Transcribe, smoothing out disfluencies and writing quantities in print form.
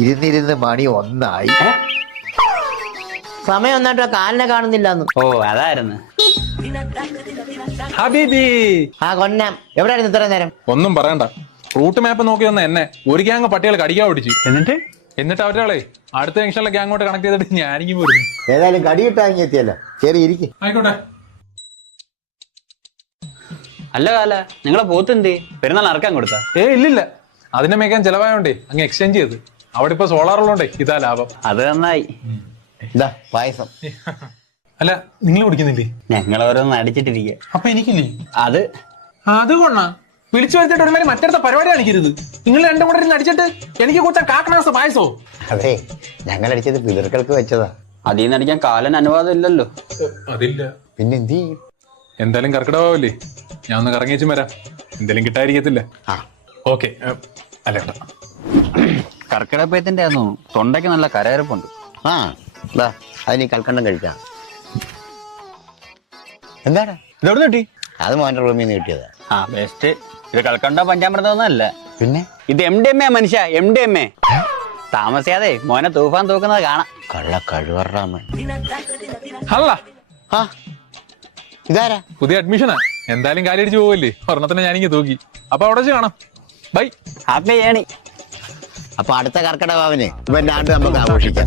ഇരുന്നിരുന്ന് മണി 1 സമയം ഒന്നായിട്ട് കാലിനെ കാണുന്നില്ലെന്ന്. ഓ അതായിരുന്നു. ഹബീബി ആ കൊന്നം എവിടെയായിരുന്നു ഇത്ര നേരം? ഒന്നും പറയണ്ട. റൂട്ട് മാപ്പ് നോക്കി വന്ന എന്നെ ഒരു ഗ്യാങ് പട്ടികൾ കടിക്കാൻ ഓടിച്ചു. എന്നിട്ട് അവരാളെ അടുത്ത ജംഗ്ഷനിലെ ഗ്യാങ്ങോട്ട് കണക്ട് ചെയ്തിട്ട് ഞാനിങ്ങി പോരുന്നു. ഏതായാലും കടി കിട്ടാങ്ങി എത്തിയല്ലോ. ശരി, ഇരിക്കും. ആയിക്കോട്ടെ. അല്ല കാല നിങ്ങളെ പോത്തെന്തേ പെരുന്നാൾ അറക്കാൻ കൊടുത്താ? ഇല്ലില്ല, അതിനെ മേക്കാൻ ചെലവായോണ്ടേ അങ്ങ് എക്സ്ചേഞ്ച് ചെയ്ത്. അവിടെ ഇപ്പൊ സോളാർ ഉള്ളോണ്ടേ ഇതാ ലാഭം. അത് നന്നായി. ഇതാ പായസം. അല്ല, നിങ്ങൾ കുടിക്കുന്നില്ലേ? ഞങ്ങൾ ഓരോന്ന് അടിച്ചിട്ടിരിക്കുക. അപ്പൊ എനിക്കില്ലേ? അത് കൊള്ളാം. വിളിച്ചു വരുത്തിട്ട് ഒരുമാതിരി മറ്റടുത്ത പരിപാടി കാണിക്കരുത്. നിങ്ങൾ രണ്ടും കൂടെ ഇരുന്ന് അടിച്ചിട്ട് എനിക്ക് കൂട്ടാൻ കാക്കനാസ പായസോ? അതെ, ഞങ്ങൾ അടിച്ചത് പിതൃക്കൾക്ക് വെച്ചതാ. അതിന്ന് അടിക്കാൻ കാലന് അനുവാദം ഇല്ലല്ലോ. അതില്ല. പിന്നെ എന്ത് ചെയ്യും? എന്തായാലും കർക്കിടകമാവല്ലേ, ഞാൻ ഒന്ന് കറങ്ങി വെച്ചും വരാം. എന്തായാലും കിട്ടാതിരിക്കത്തില്ല. ഓക്കെ. അല്ല കേട്ടോ, കർക്കിടകപ്പയത്തിന്റെ ആണെന്ന് തോന്നുന്നു. തൊണ്ടയ്ക്ക് നല്ല കരയരപ്പുണ്ട്. അതിന് കൽക്കണ്ടം കഴിക്കാം. എന്താണ് ഇതെവിടെ കിട്ടി? അത് മോന്റെ റൂമിൽ നിന്ന് കിട്ടിയതാ. ബെസ്റ്റ്. ഇത് കൽക്കണ്ട പഞ്ചാമൃതം ഒന്നും അല്ല. പിന്നെ ഇത് MDMA മനുഷ്യ, MDMA. താമസിയാതെ മോനെ തൂഫാൻ തൂക്കുന്നത് കാണാം. കള്ള കഴിവറാമൻ. അല്ല, ഇതാരാ? പുതിയ അഡ്മിഷനാ. എന്തായാലും കാലടിച്ച് പോവല്ലേ, ഒരെണ്ണത്തിന് ഞാനിങ്ങ് തൂക്കി. അപ്പൊ അവിടെ വെച്ച് കാണാം. ബൈ. ഹാപ്പി ഏണി. അപ്പൊ അടുത്ത കർക്കിടക വാവിന് ഇവന്റെ ആണ്ട് നമുക്ക് ആഘോഷിക്കാം.